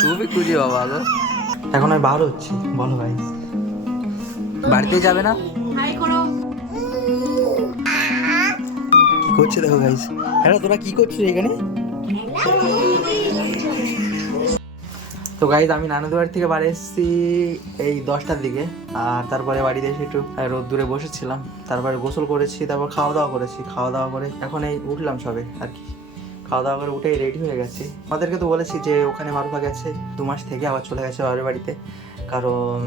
খুবই খুশি বাবা গো। এখন আমি বার হচ্ছি, বলো ভাই বাড়িতে যাবে না? কি করছে দেখো গাইস। হ্যাঁ তোরা কি করছিস এখানে? তো গাইস আমি নানুদের বাড়ি থেকে বাড়ি এসেছি এই 10টার দিকে। আর তারপরে বাড়িতে এসে একটু রোদ্দুরে বসেছিলাম, তারপরে গোসল করেছি, তারপর খাওয়া দাওয়া করেছি। খাওয়া দাওয়া করে এখন এই উঠলাম সবে আর কি। খাওয়া দাওয়া করে উঠেই রেডি হয়ে গেছি। আমাদেরকে তো বলেছি যে ওখানে মারুফা গেছে 2 মাস থেকে, আবার চলে গেছে বাবার বাড়িতে, কারণ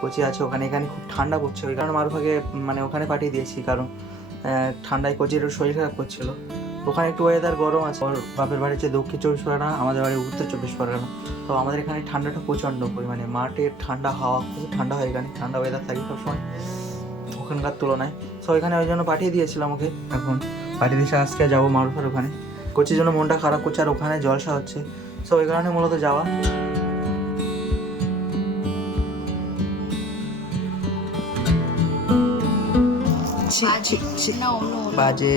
কোচি আছে ওখানে। এখানে খুব ঠান্ডা পড়ছে, ওই কারণে মারুফাকে মানে ওখানে পাঠিয়ে দিয়েছি, কারণ ঠান্ডায় কোচির শরীর খারাপ করছিল। ওখানে একটু ওয়েদার গরম আছে। ওর বাপের বাড়ি হচ্ছে দক্ষিণ 24 পরগনা, আমাদের বাড়ি উত্তর 24 পরগনা। তো আমাদের এখানে ঠান্ডাটা প্রচণ্ড পরিমাণে, মাঠের ঠান্ডা হাওয়া, খুব ঠান্ডা হয় এখানে, ঠান্ডা ওয়েদার থাকে সবসময় ওখানকার তুলনায়। তো ওইখানে ওই জন্য পাঠিয়ে দিয়েছিলাম ওকে। এখন পাঠিয়ে দিয়েছে, আজকে যাবো মারুফার ওখানে। কোচির জন্য মনটা খারাপ করছে, আর ওখানে জলসা হচ্ছে, সো ওই কারণে মূলত যাওয়া। বাজে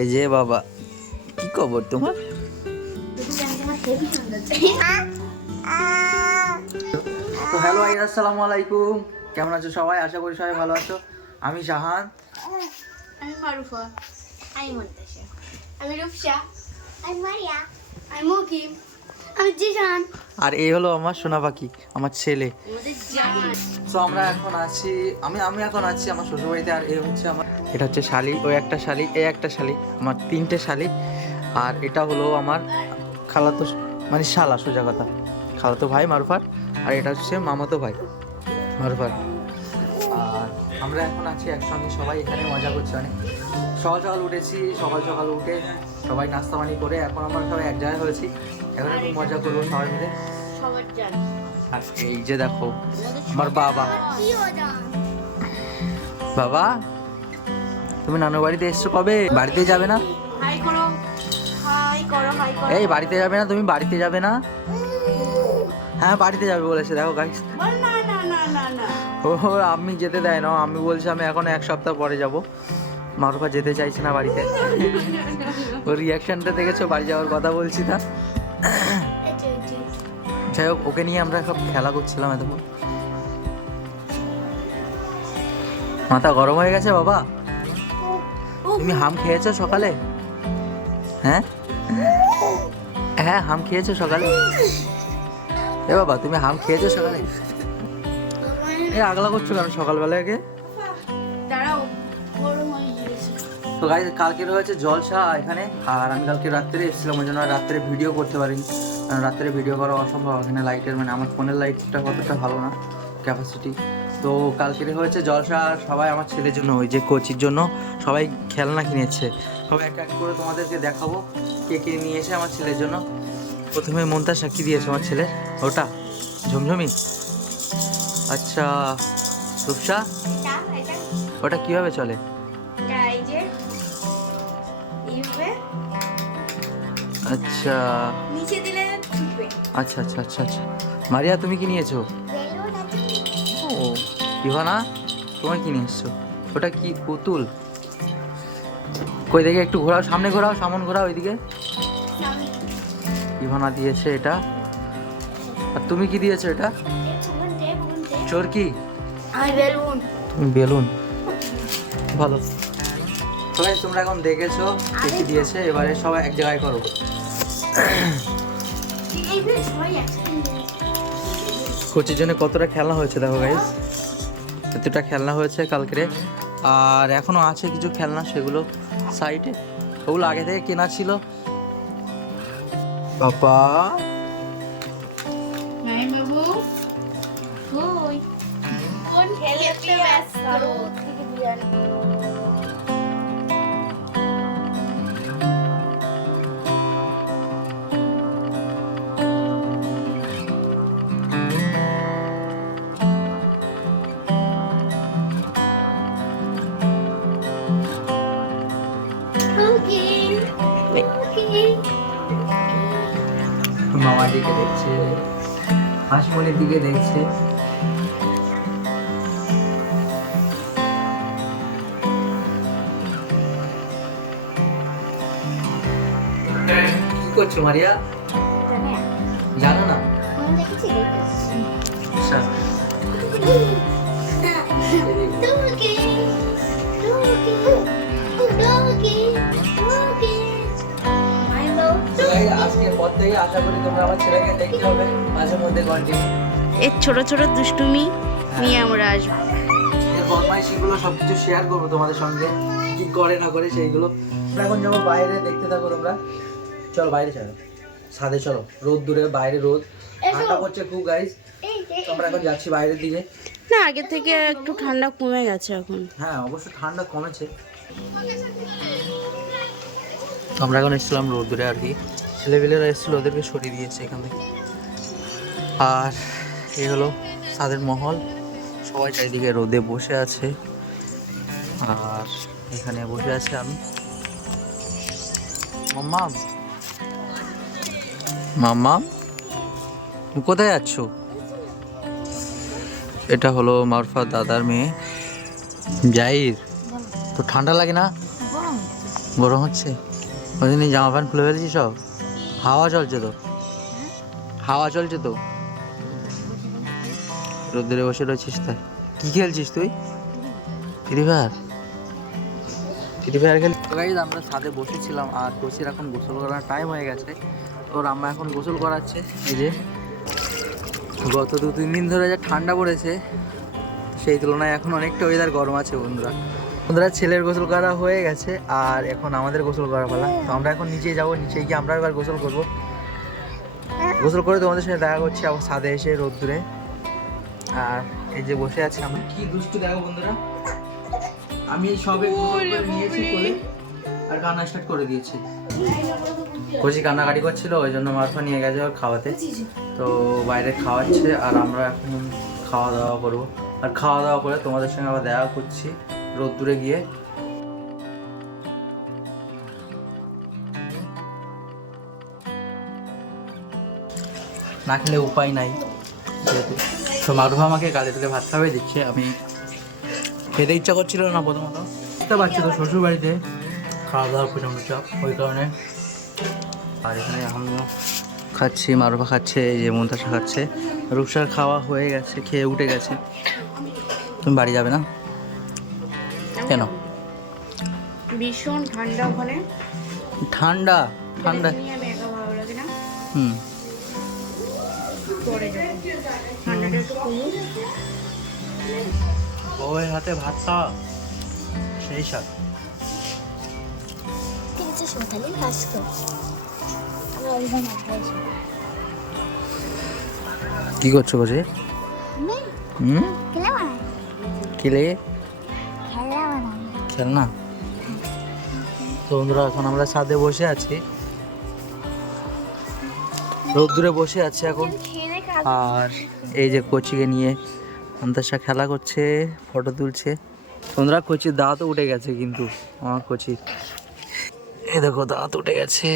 এই যে বাবা, কি খবর তোমার? তো হ্যালো ভাই, আসসালামু আলাইকুম। কেমন আছো সবাই? আশা করি সবাই ভালো আছো। আমি শাহান, আমি মারুফা, আমি মন্তাসা, আমি রূপসা, আমি মারিয়া, আমি মুকিম, আমি জিশান। আর এই হলো আমার সোনা পাখি, আমার ছেলে। আমাদের জান। তো আমরা এখন আছি, আমি এখন আছি আমার শ্বশুরবাড়িতে। আর এই হচ্ছে আমার, এটা হচ্ছে শালি, ওই একটা শালি, এই একটা শালি, আমার 3টে শালি। আর এটা হলো আমার খালাতো মানে শালা, সোজা কথা, খালাতো ভাই মারুফার। আর এটা হচ্ছে মামাতো ভাই মারুফার। আর আমরা এখন আছি একসঙ্গে সবাই, এখানে মজা করছি অনেক। সকাল সকাল উঠেছি, সকাল সকাল উঠে সবাই নাস্তা পানি করে এখন আমরা সবাই এক জায়গায় হয়েছি। এখন একটু মজা করবো সবাই মিলে। সবার জান। আর এই যে দেখো আমার বাবা। বাবা তুমি নানু বাড়িতে এসছো কবে? বাড়িতে যাবে না? হাই করো, হাই করো, হাই করো। এই বাড়িতে যাবে না? তুমি বাড়িতে যাবে না? হ্যাঁ বাড়িতে যাবে বলেছে, দেখো গাইস। বল না না না না না। ও আমি যেতে দেয় না, আমি বলছি আমি এখন 1 সপ্তাহ পরে যাব। মারুফা যেতে চাইছে না বাড়িতে। ওর রিয়াকশনটা দেখেছো, বাড়ি যাওয়ার কথা বলছি না। যাই হোক, ওকে নিয়ে আমরা সব খেলা করছিলাম এতক্ষণ। মাথা গরম হয়ে গেছে বাবা। তুমি হাম খেয়েছো সকালে? হ্যাঁ হ্যাঁ হাম খেয়েছো সকালে? এ বাবা তুমি হাম খেয়েছো সকালে? এ আগলা করছো কেন সকালবেলা আগে? দাঁড়াও, গরম হয়ে গেছে। তো গাইস কালকে রয়েছে জলসা এখানে। আর আমি কালকে রাত্রে এসেছিলাম, ওই জন্য রাত্রে ভিডিও করতে পারিনি, কারণ রাত্রে ভিডিও করা অসম্ভব। এখানে লাইটের মানে আমার ফোনের লাইটটা কতটা ভালো না, ক্যাপাসিটি। তো কালকে হয়েছে জলসা, আর সবাই আমার ছেলের জন্য, ওই যে কোচির জন্য সবাই খেলনা কিনেছে। সবাই এক এক করে তোমাদেরকে দেখাবো কে কে নিয়েছে আমার ছেলের জন্য। প্রথমে মন্তাসা কি দিয়েছে আমার ছেলে? ওটা ঝুমঝুমি। আচ্ছা রূপসা, ওটা কিভাবে চলে? এই যে এইভাবে আচ্ছা নিচে দিলে ছুটবে। আচ্ছা আচ্ছা আচ্ছা আচ্ছা। মারিয়া তুমি কি নিয়েছো? ও ইভানা তোমার কি নিয়ে এসছো? ওটা কি পুতুল? কই দেখে একটু ঘোরাও, সামনে ঘোরাও, সামন ঘোরাও ওইদিকে। ইভানা দিয়েছে এটা। আর তুমি কি দিয়েছো? এটা চোরকি। আমি বেলুন। তুমি বেলুন, ভালো। সবাই তোমরা এখন দেখেছো কে কি দিয়েছে, এবারে সবাই এক জায়গায় করো। এইভাবে সবাই একসাথে। কোচির জন্য কতটা খেলনা হয়েছে দেখো গাইস, এতটা খেলনা হয়েছে কালকে। আর এখনো আছে কিছু খেলনা, সেগুলো সাইডে, ওগুলো আগে থেকে কেনা ছিল। বাবা নাই বাবু কই কোন খেলতে ব্যস্ত? মামার দিকে দেখছে, হাসমনির দিকে দেখছে। করছো মারিয়া? জানো না? আচ্ছা। আজকের পর থেকে আশা করি তোমরা আমার ছেলেকে দেখতে হবে মাঝে মধ্যে কন্টিনিউ। এর ছোট ছোট দুষ্টুমি নিয়ে আমরা আসবো। এর বদমাইশিগুলো সবকিছু শেয়ার করবো তোমাদের সঙ্গে, কি করে না করে সেইগুলো। আমরা এখন যাবো বাইরে, দেখতে থাকো তোমরা। চলো বাইরে চলো, ছাদে চলো, রোদ দূরে, বাইরে রোদ, ঠান্ডা করছে খুব গাইস। আমরা এখন যাচ্ছি বাইরের দিকে। না, আগে থেকে একটু ঠান্ডা কমে গেছে এখন। হ্যাঁ অবশ্য ঠান্ডা কমেছে। আমরা এখন এসেছিলাম রোদ্দুরে আর কি, ছেলেপেলেরা এসেছিল, ওদেরকে সরিয়ে দিয়েছে এখান থেকে। আর এই হলো ছাদের মহল, সবাই চারিদিকে রোদে বসে আছে। আর এখানে বসে আছে আমি। মাম্মাম, মাম্মাম তুমি কোথায় যাচ্ছ? এটা হলো মারফার দাদার মেয়ে জাহির। তো ঠান্ডা লাগে না? গরম হচ্ছে, ওই জন্য জামা প্যান্ট খুলে ফেলেছি সব। হাওয়া চলছে তো, হাওয়া চলছে তো, রোদ্দুরে বসে রয়েছিস। তাই কি খেলছিস তুই? Free fire? ফ্রি ফায়ার খেল। গাইজ আমরা ছাদে বসেছিলাম আর কোচির এখন গোসল করার টাইম হয়ে গেছে। তোর আম্মা এখন গোসল করাচ্ছে। এই যে গত 2-3 দিন ধরে যা ঠান্ডা পড়েছে, সেই তুলনায় এখন অনেকটা ওয়েদার গরম আছে বন্ধুরা। বন্ধুরা ছেলের গোসল করা হয়ে গেছে আর এখন আমাদের গোসল করা পালা। তো আমরা এখন নিচে যাবো, নিচে গিয়ে আমরা এবার গোসল করবো। গোসল করে তোমাদের সাথে দেখা করছি আবার ছাদে এসে রোদ্দুরে। আর এই যে বসে আছি আমরা, কি দুষ্টু দেখো বন্ধুরা। আমি সবে গোসল করে নিয়েছি কোলে আর কান্না স্টার্ট করে দিয়েছি। কোচি কান্নাকাটি করছিল, ওই জন্য মারফা নিয়ে গেছে ওর খাওয়াতে। তো বাইরে খাওয়াচ্ছে আর আমরা এখন খাওয়া দাওয়া করবো। আর খাওয়া দাওয়া করে তোমাদের সঙ্গে আবার দেখা করছি রোদ্দুরে গিয়ে। না খেলে উপায় নাই যেহেতু। তো মারুফা আমাকে গালে তুলে ভাত খাবে দিচ্ছে, আমি খেতে ইচ্ছা করছিল না প্রথমত, বুঝতে পারছি তো শ্বশুর বাড়িতে খাওয়া দাওয়ার প্রচণ্ড চাপ, ওই কারণে। আর এখানে আমিও খাচ্ছি, মারুফা খাচ্ছে, এই যে মন্তাসা খাচ্ছে। রূপসার খাওয়া হয়ে গেছে, খেয়ে উঠে গেছে। তুমি বাড়ি যাবে না কেন? ভীষণ ঠান্ডা ওখানে। ঠান্ডা ঠান্ডা আমি একা ভালো লাগে না। হুম, পরে যাবো, ঠান্ডাটা একটু কমুক। ওই হাতে ভাত খাওয়া সেই স্বাদ। কি করছো বসে? খেলে খেলনা। তো বন্ধুরা এখন আমরা ছাদে বসে আছি, রোদ্দুরে বসে আছি এখন। আর এই যে কোচিকে নিয়ে অন্তাসা খেলা করছে, ফটো তুলছে। বন্ধুরা কোচির দাঁত উঠে গেছে কিন্তু আমার কোচির, এই দেখো দাঁত উঠে গেছে।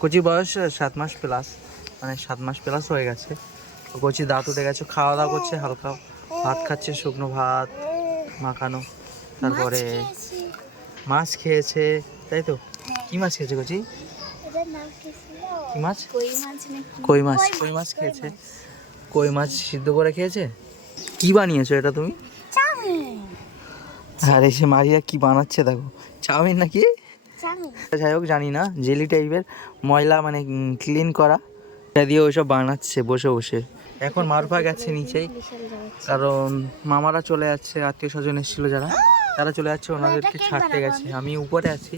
কোচির বয়স 7 মাস প্লাস, মানে 7 মাস প্লাস হয়ে গেছে। কোচির দাঁত উঠে গেছে। খাওয়া দাওয়া করছে, হালকা ভাত খাচ্ছে, শুকনো ভাত মাখানো। তারপরে মাছ খেয়েছে, তাই তো? কি মাছ খেয়েছে কোচি? কি মাছ? কই মাছ। কই মাছ খেয়েছে, কই মাছ সিদ্ধ করে খেয়েছে। কি বানিয়েছো এটা তুমি? আর এসে মারিয়া কি বানাচ্ছে দেখো, চাউমিন নাকি? যাই হোক জানি না, জেলি টাইপের ময়লা, মানে ক্লিন করা, এটা দিয়ে ওইসব বানাচ্ছে বসে বসে। এখন মারুফা গেছে নিচেই, কারণ মামারা চলে যাচ্ছে, আত্মীয় স্বজন এসেছিলো যারা, তারা চলে যাচ্ছে, ওনাদেরকে ছাড়তে গেছে। আমি উপরে আছি।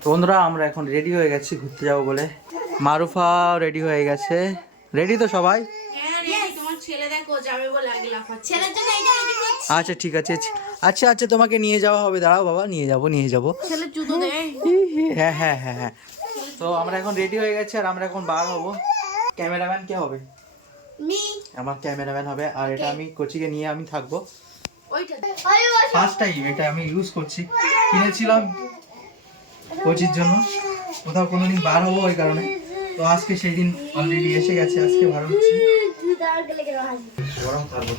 তো বন্ধুরা আমরা এখন রেডি হয়ে গেছি ঘুরতে যাবো বলে। মারুফা রেডি হয়ে গেছে। রেডি তো সবাই? আচ্ছা ঠিক আছে, আচ্ছা আচ্ছা তোমাকে নিয়ে যাওয়া হবে, দাঁড়াও বাবা, নিয়ে যাবো। হ্যাঁ হ্যাঁ হ্যাঁ হ্যাঁ। তো আমরা এখন রেডি হয়ে গেছি আর আমরা এখন বার হবো। ক্যামেরাম্যান কে হবে? আমার ক্যামেরাম্যান হবে। আর এটা আমি কোচিকে নিয়ে আমি থাকবো। ফার্স্ট টাইম এটা আমি ইউজ করছি, কিনেছিলাম কোচির জন্য, কোথাও কোনোদিন বার হবো ওই কারণে। তো আজকে সেই দিন অলরেডি এসে গেছে, আজকে বার হচ্ছি। গরম থাকবো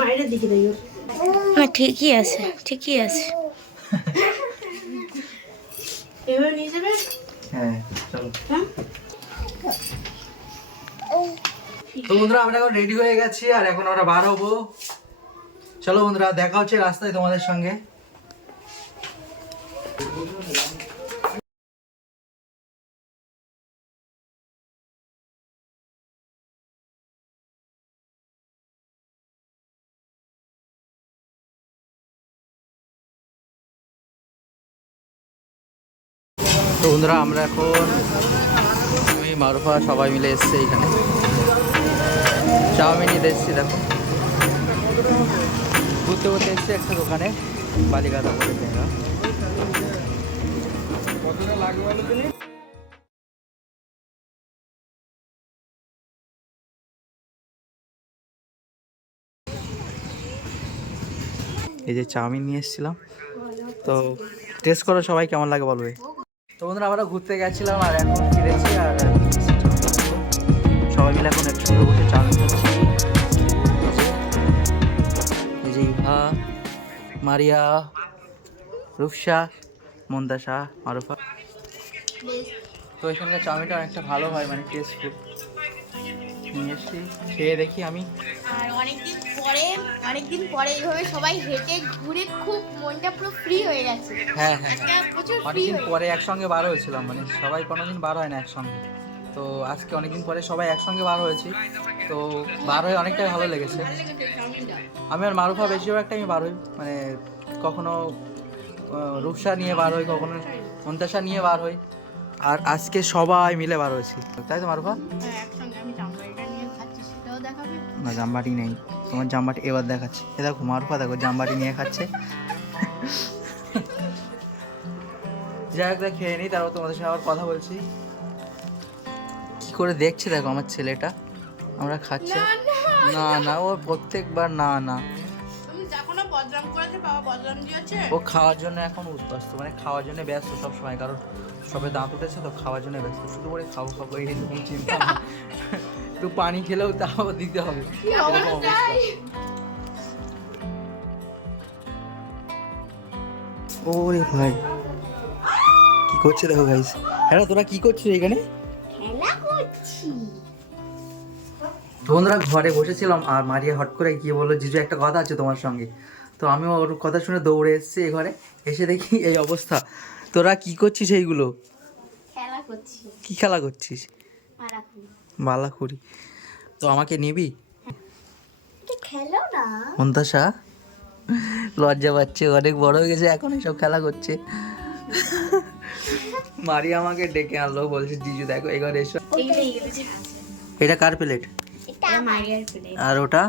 বাইরের দিকে। ঠিকই আছে, ঠিকই আছে। এবার নিয়ে যাবে। চলো। হ্যাঁ? তো বন্ধুরা আমরা এখন রেডি হয়ে গেছি আর এখন আমরা বার হবো। চলো বন্ধুরা, দেখা হচ্ছে রাস্তায় তোমাদের সঙ্গে। তো বন্ধুরা আমরা এখন আমি মারুফা সবাই মিলে এসেছি এখানে, চাউমিন নিতে এসেছি। দেখো ঘুরতে ঘুরতে এসেছি একটা দোকানে, বালিগাদা বলে জায়গা। এই যে চাউমিন নিয়ে এসেছিলাম, তো টেস্ট করো সবাই কেমন লাগে বলবে। তো বন্ধুরা আমরা ঘুরতে গেছিলাম আর এখন ফিরেছি, আর সবাই মিলে এখন একসঙ্গে বসে চাউমিন খাচ্ছি। এই যে ইভা, মারিয়া, রূপসা, মন্দাসা, মারুফা। তো এখানকার চাউমিনটা অনেকটা ভালো হয়, মানে টেস্টফুল। নিয়ে এসছি, খেয়ে দেখি আমি। আর অনেকদিন পরে এইভাবে সবাই হেঁটে ঘুরে খুব মনটা পুরো ফ্রি হয়ে গেছে। হ্যাঁ হ্যাঁ একটা প্রচুর ফ্রি অনেকদিন হয়ে পরে একসঙ্গে বার হয়েছিলাম, মানে সবাই কোনোদিন বার হয় না একসঙ্গে। তো আজকে অনেকদিন পরে সবাই একসঙ্গে বার হয়েছি, তো বার হয়ে অনেকটাই ভালো লেগেছে। আমি আর মারুফা বেশিরভাগ টাইমে বার হই, মানে কখনো রূপসা নিয়ে বার হই, কখনো মন্তাসা নিয়ে বার হই, আর আজকে সবাই মিলে বার হয়েছি, তাই তো মারুফা? একসঙ্গে আমি জামবাড়িটা নিয়ে খাচ্ছি, সেটাও দেখাবে। না জামবাটি নেই, তোমার জামবাটি এবার দেখাচ্ছি। এ দেখো মারুফা, দেখো জামবাটি নিয়ে খাচ্ছে। যাই হোক, খেয়ে নিই, তারপর তোমাদের সাথে আবার কথা বলছি। কি করে দেখছে দেখো আমার ছেলেটা, আমরা খাচ্ছি। না না, ও প্রত্যেকবার না না, ও খাওয়ার জন্য এখন উদ্যস্ত, মানে খাওয়ার জন্য ব্যস্ত সব সময়, কারণ সবে দাঁত উঠেছে তো খাওয়ার জন্য ব্যস্ত, শুধু করে খাবো খাবো এইরকম চিন্তা না। একটু পানি খেলেও তাও দিতে হবে, এরকম অবস্থা। ওরে ভাই কি করছে দেখো গাইস। হ্যাঁ তোরা কি করছিস এখানে? খেলা করছি। তো বন্ধুরা ঘরে বসেছিলাম আর মারিয়া হট করে গিয়ে বললো জিজু একটা কথা আছে তোমার সঙ্গে। তো আমিও ওর কথা শুনে দৌড়ে এসেছি এই ঘরে, এসে দেখি এই অবস্থা। তোরা কি করছিস এইগুলো? খেলা করছি। কি খেলা করছিস? মারাকুরি। মালাখুরি। তো আমাকে নিবি? তো খেলো না। মন্তাসা লজ্জা পাচ্ছে, অনেক বড় হয়ে গেছে এখন এইসব খেলা করছে। মারিয়া আমাকে ডেকে আনলো, বলছে জিজু দেখো এই ঘরে এসো। এটা কার প্লেট? এটা মারিয়ার প্লেট। আর ওটা?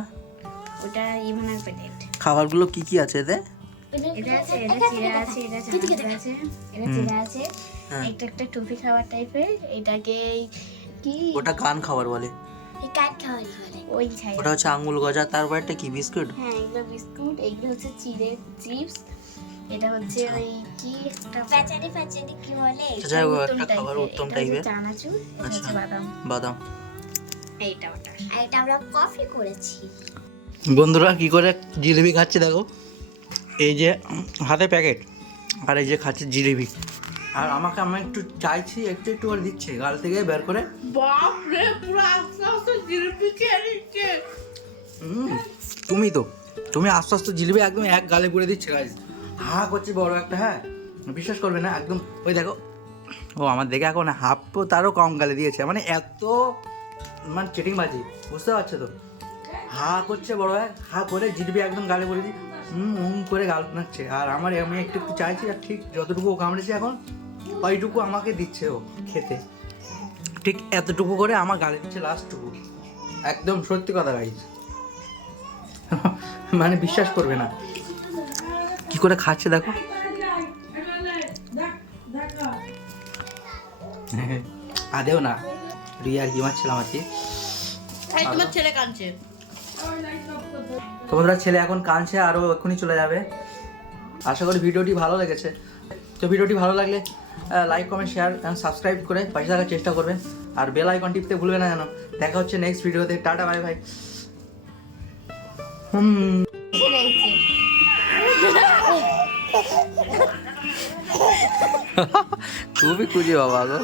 ওটা ইভানার প্লেট। খাবারগুলো কি কি আছে এতে? এটা আছে, এটা চিড়া আছে, এটা চানাচুর আছে, এটা চিড়া আছে, একটা একটা টুপি খাবার টাইপের। এটাকে কি ওটা কান খাবার বলে, এই কাট খাবার বলে ওই ছাই। ওটা হচ্ছে আঙ্গুল গজা। তারপর একটা কি বিস্কুট? হ্যাঁ এগুলো বিস্কুট, এগুলো হচ্ছে চিড়ে চিপস, এটা হচ্ছে ওই কি একটা প্যাচারি কি বলে, যাই হোক একটা খাবার উত্তম টাইপের। চানাচুর, এটা হচ্ছে বাদাম। বাদাম এইটা ওটা, এটা আমরা কফি করেছি। বন্ধুরা কি করে জিলিপি খাচ্ছে দেখো, এই যে হাতে প্যাকেট আর এই যে খাচ্ছে জিলিপি। আর আমাকে আমি একটু চাইছি, একটু একটু করে দিচ্ছে গাল থেকে বের করে। বাপ রে, পুরো আস্তে আস্তে জিলিপি খেয়ে নিচ্ছে। তুমি আস্তে আস্তে জিলিপি একদম এক গালে পুড়ে দিচ্ছে গাইস। হা করছে বড় একটা, হ্যাঁ বিশ্বাস করবে না একদম। ওই দেখো ও আমার দেখে এখন হাফ তারও কম গালে দিয়েছে, মানে এত মানে চিটিংবাজি, বুঝতে পারছো তো? হা করছে বড়, হা করে জিলিপি একদম গালে পড়ে দিই, করে গাল নাচ্ছে। আর আমার আমি একটু একটু চাইছি, আর ঠিক যতটুকু ও কামড়েছে এখন ওইটুকু আমাকে দিচ্ছে ও খেতে, ঠিক এতটুকু করে আমার গালে দিচ্ছে লাস্টটুকু। একদম সত্যি কথা গাইস, মানে বিশ্বাস করবে না কি করে খাচ্ছে দেখো। আদেও না, রিয়ার কি মারছিলাম আর কি। তোমার ছেলে কাঁদছে। তোমাদের ছেলে এখন কাঁদছে, আরও এক্ষুনি চলে যাবে। আশা করি ভিডিওটি ভালো লেগেছে। তো ভিডিওটি ভালো লাগলে লাইক কমেন্ট শেয়ার এবং সাবস্ক্রাইব করে পাশে থাকার চেষ্টা করবেন, আর বেল আইকন টিপতে ভুলবে না যেন। দেখা হচ্ছে নেক্সট ভিডিওতে। Tata bye bye. খুবই খুঁজে বাবা গো।